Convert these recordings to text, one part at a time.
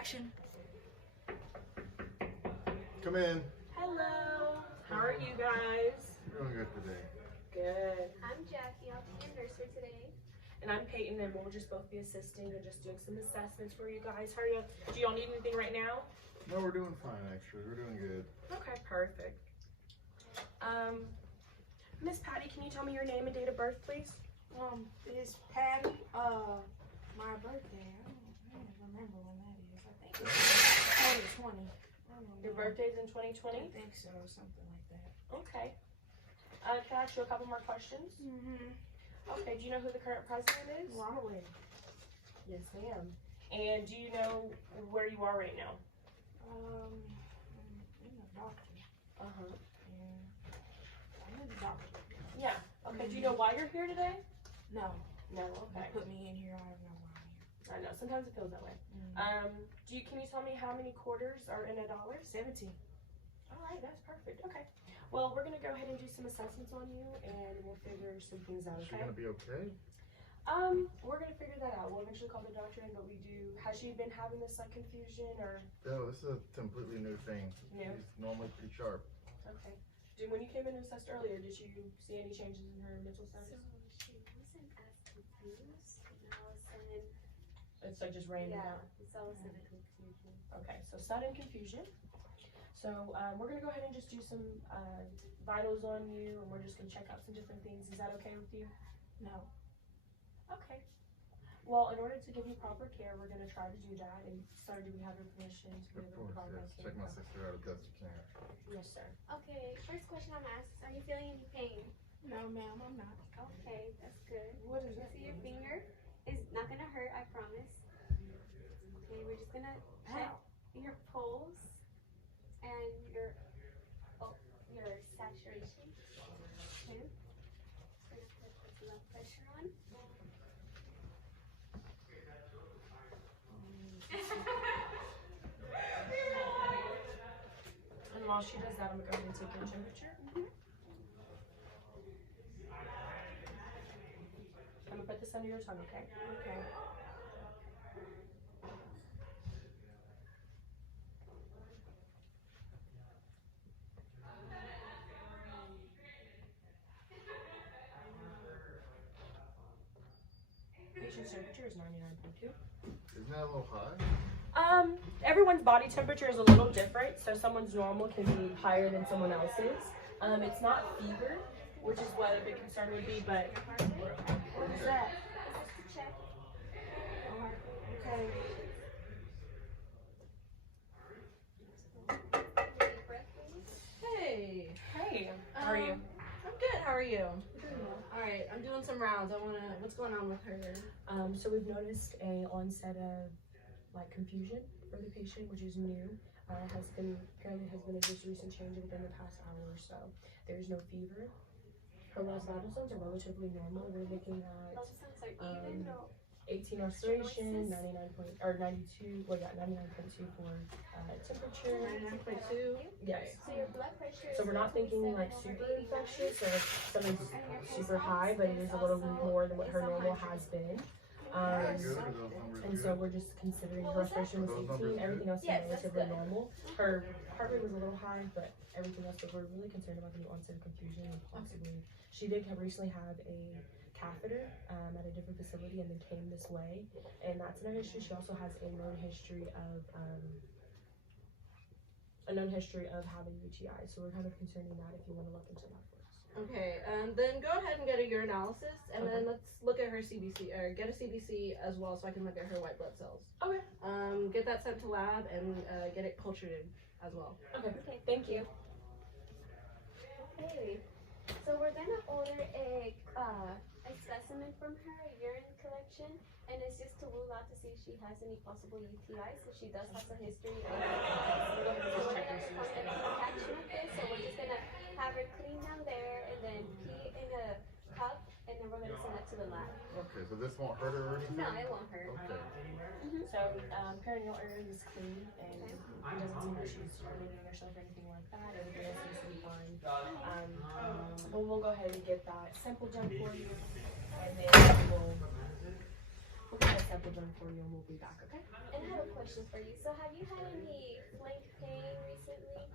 Action. Come in. Hello. How are you guys? We're doing good today. Good. I'm Jackie. I'll be your nurse for today. And I'm Peyton, and we'll just both be assisting and just doing some assessments for you guys. How are you? Do y'all need anything right now? No, we're doing fine actually. We're doing good. Okay, perfect. Miss Patty, can you tell me your name and date of birth, please? It's Patty. My birthday. I don't remember when that is. I think it's 2020. Your birthday's in 2020? I think so, something like that. Okay. Can I ask you a couple more questions? Okay, do you know who the current president is? Ronald. Yes, ma'am. And do you know where you are right now? I'm a doctor. Uh-huh. Yeah. I'm a doctor. Yeah. Okay, do you know why you're here today? No. No, They okay. put me in here. I don't know why I'm here. I know, sometimes it feels that way. Can you tell me how many quarters are in $1? 17. All right, that's perfect. Okay. Well, we're gonna go ahead and do some assessments on you, and we'll figure some things out. Is she Okay. gonna be okay? We're gonna figure that out. We'll eventually call the doctor in, but we do. Has she been having this like confusion or? No, this is a completely new thing. New? She's normally pretty sharp. Okay. When you came in and assessed earlier, did you see any changes in her mental So status? she wasn't as confused. And all of a sudden, It's like just random. yeah, it's all of a sudden confusion. Okay, so sudden confusion. So we're gonna go ahead and just do some vitals on you, and we're just gonna check out some different things. Is that okay with you? No. Okay. Well, in order to give you proper care, we're gonna try to do that. And sir, do we have your permission to Of give course, progress? yes. Check my sister out as best you can. Yes, sir. Okay, first question I'm asked, are you feeling any pain? No, ma'am, I'm not. Okay, that's good. What is You that? see your finger? It's not gonna hurt, I promise. Okay, we're just gonna check your pulse and your saturation. Okay. Just gonna put the blood pressure on. And while she does that, I'm gonna go ahead and take your temperature. I'm gonna put this under your tongue, okay? Okay. Patient's temperature is 99.2. Isn't that a little high? Everyone's body temperature is a little different, so someone's normal can be higher than someone else's. It's not fever, which is what a big concern would be, but What is that? Just to check. Okay. Deep breath, please. Hey. hey, how are you? I'm good. How are you? All right. I'm doing some rounds. What's going on with her? So we've noticed a onset of like confusion for the patient, which is new. Apparently has been a just recent change within the past hour or so. There's no fever. Her last vital signs are relatively normal. We're looking at Those sounds are even or 18 respiration, 99.2 for temperature. 99.2. Yes. so your blood pressure. So we're not thinking like super infectious or something super high, but it is a little more than what her normal has been. Good. Are those numbers And good? so we're just considering her respiration was 18, everything else is relatively normal. Her heart rate was a little high, but everything else, but we're really concerned about the onset of confusion and possibly, she did recently have a catheter at a different facility and then came this way, and that's in her history. She also has a known history of having UTI, so we're kind of concerning that if you want to look into that for us. Okay, then go ahead and get a urinalysis, and then let's look at her CBC, or get a CBC as well, so I can look at her white blood cells. Okay. Get that sent to lab and get it cultured as well. Okay. Okay, Thank you. Okay, so we're gonna order a specimen from her, a urine collection, and it's just to rule out to see if she has any possible UTIs. So she does have a history of infection with this, so we're just gonna have her clean down there and then pee in a cup, and then we're gonna send that to the lab. Okay, so this won't hurt her or anything? No, it won't hurt. Okay. So perineal area is clean, and it doesn't seem like she's bleeding herself or anything like that. Everything else seems to be fine. But we'll go ahead and get that sample done for you, and then we'll We'll get that sample done for you and we'll be back, okay? And I have a question for you. So have you had any flank pain recently?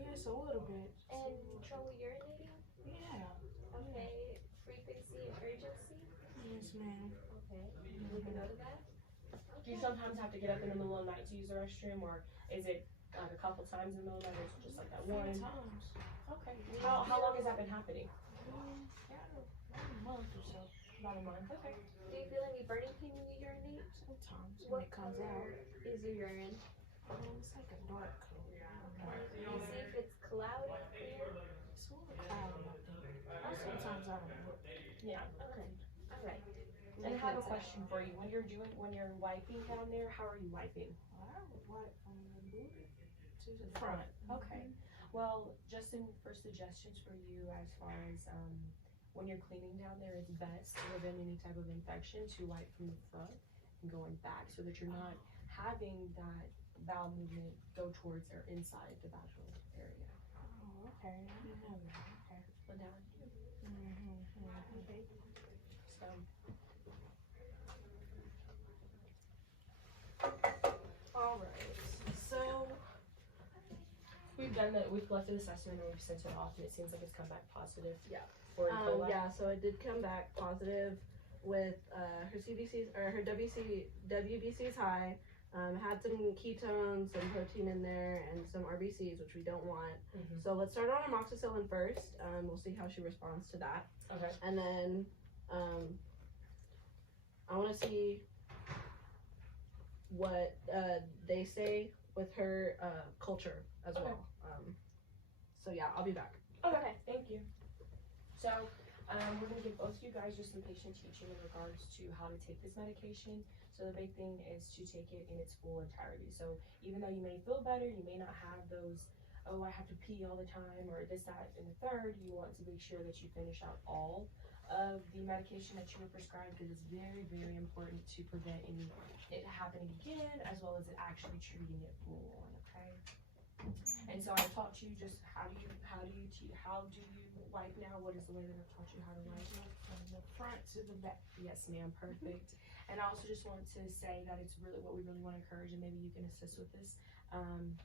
Yes, a little bit. And trouble urinating? Yeah. Okay. Frequency and urgency? Yes, ma'am. Okay. Make a note of that. Do you sometimes have to get up in the middle of the night to use the restroom, or is it like a couple times in the middle of the night, or is it just like that one? Times. Okay. How long has that been happening? About a month or so. About a month. Okay. Do you feel any burning pain when you urinate? Sometimes when What it comes color out. is your urine? It's like a dark color. Do you see if it's cloudy, clear? It's a little cloudy, I think. Sometimes I don't look. Yeah. Okay. All right. And I have a question for you. When you're wiping down there, how are you wiping? I would wipe from the booty to the front. Okay. Well, just for suggestions for you as far as when you're cleaning down there, it's best to prevent any type of infection to wipe from the front and going back, so that you're not having that bowel movement go towards or inside the vaginal area. Oh, okay. I didn't know that. Okay. So down. Okay. So. All right. So we've collected assessment and we've sent it off, and it seems like it's come back positive. Yeah. For E. coli. Yeah, so it did come back positive with her CBC's or her WBC's high. Had some ketones, some protein in there, and some RBCs, which we don't want. Mhm. So let's start on amoxicillin first. We'll see how she responds to that. Okay. And then I want to see what they say with her culture as Okay. well. So yeah, I'll be back. Okay. Thank you. So we're going to give both of you guys just some patient teaching in regards to how to take this medication. So the big thing is to take it in its full entirety. So even though you may feel better, you may not have those, oh, I have to pee all the time, or this, that, and the third. You want to make sure that you finish out all of the medication that you were prescribed, because it's very, very important to prevent it happening again, as well as it actually treating it full on, okay? And so I taught you just how do you wipe now? What is the way that I've taught you how to wipe? From the front to the back. Yes, ma'am, perfect. And I also just want to say that it's really what we really want to encourage, and maybe you can assist with this,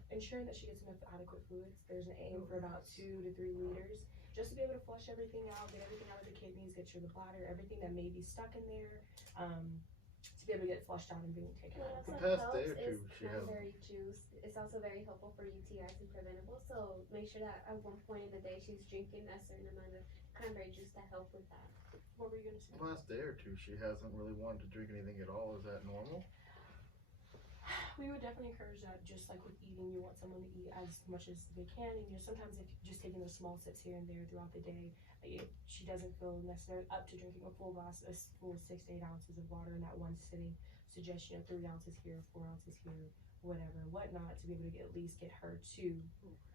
ensuring that she gets enough adequate fluids. There's an aim for about 2 to 3 liters, just to be able to flush everything out, get everything out of the kidneys, get through the bladder, everything that may be stuck in there, to be able to get it flushed out and being taken out. The What past helps day or two, is she has- cranberry juice. It's also very helpful for UTIs and preventable. So make sure that at one point in the day she's drinking a certain amount of cranberry juice to help with that. What were you going to say? The last day or two, she hasn't really wanted to drink anything at all. Is that normal? We would definitely encourage that. Just like with eating, you want someone to eat as much as they can, and sometimes if just taking those small sips here and there throughout the day, she doesn't feel necessarily up to drinking a full 6 to 8 ounces of water in that one sitting. Suggest 3 ounces here, 4 ounces here, whatever, whatnot, to be able to at least get her to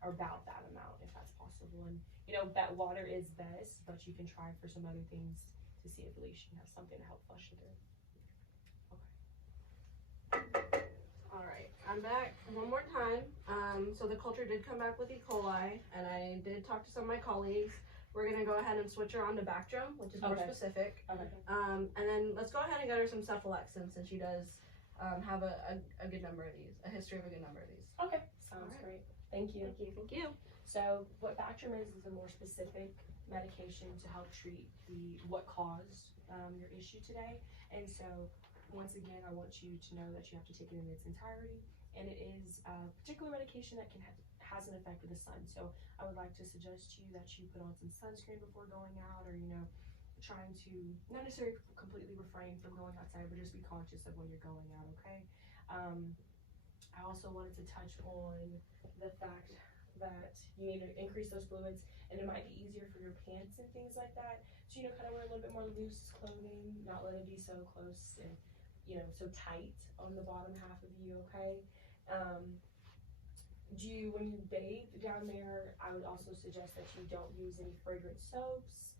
about that amount if that's possible. And that water is best, but you can try for some other things to see if at least you can have something to help flush it through. All right, I'm back one more time. So the culture did come back with E. coli, and I did talk to some of my colleagues. We're gonna go ahead and switch her on to Bactrim, which is more Okay. specific. Okay. And then let's go ahead and get her some cephalexin, since she does have a good number of these, a history of a good number of these. Okay, sounds Alright. great. Thank you. Thank you. Thank you. So what Bactrim is a more specific medication to help treat what caused your issue today. And so once again, I want you to know that you have to take it in its entirety. And it is a particular medication that has an effect with the sun. So I would like to suggest to you that you put on some sunscreen before going out, or trying to not necessarily completely refrain from going outside, but just be conscious of when you're going out, okay? I also wanted to touch on the fact that you need to increase those fluids, and it might be easier for your pants and things like that. So, kind of wear a little bit more loose clothing, not let it be so close and, so tight on the bottom half of you, okay? When you bathe down there, I would also suggest that you don't use any fragrant soaps,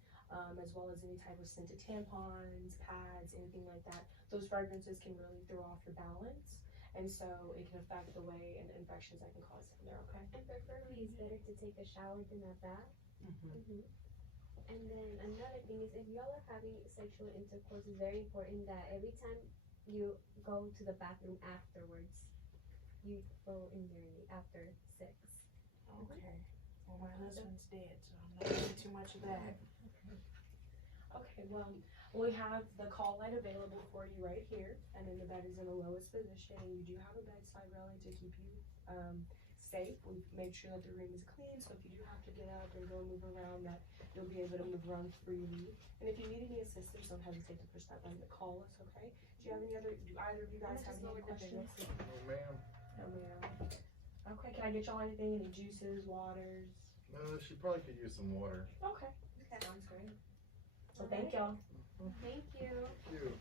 as well as any type of scented tampons, pads, anything like that. Those fragrances can really throw off your balance, and so it can affect the way and the infections that can cause from there, okay? And preferably it's better to take a shower than a bath. And then another thing is, if y'all are having sexual intercourse, it's very important that every time you go to the bathroom afterwards. You go in there after 6. Okay. Well, my husband's dead, so I'm not doing too much of that. Okay, well, we have the call light available for you right here, and then the bed is in the lowest position, and you do have a bedside railing to keep you safe. We've made sure that the room is clean, so if you do have to get up and go and move around, that you'll be able to move around freely. And if you need any assistance, don't hesitate to push that button to call us, okay? Do either of you guys have any questions? Oh, ma'am. No, ma'am. Okay, can I get y'all anything? Any juices, waters? No, she probably could use some water. Okay. Sounds great. So thank y'all. Thank you. Thank you.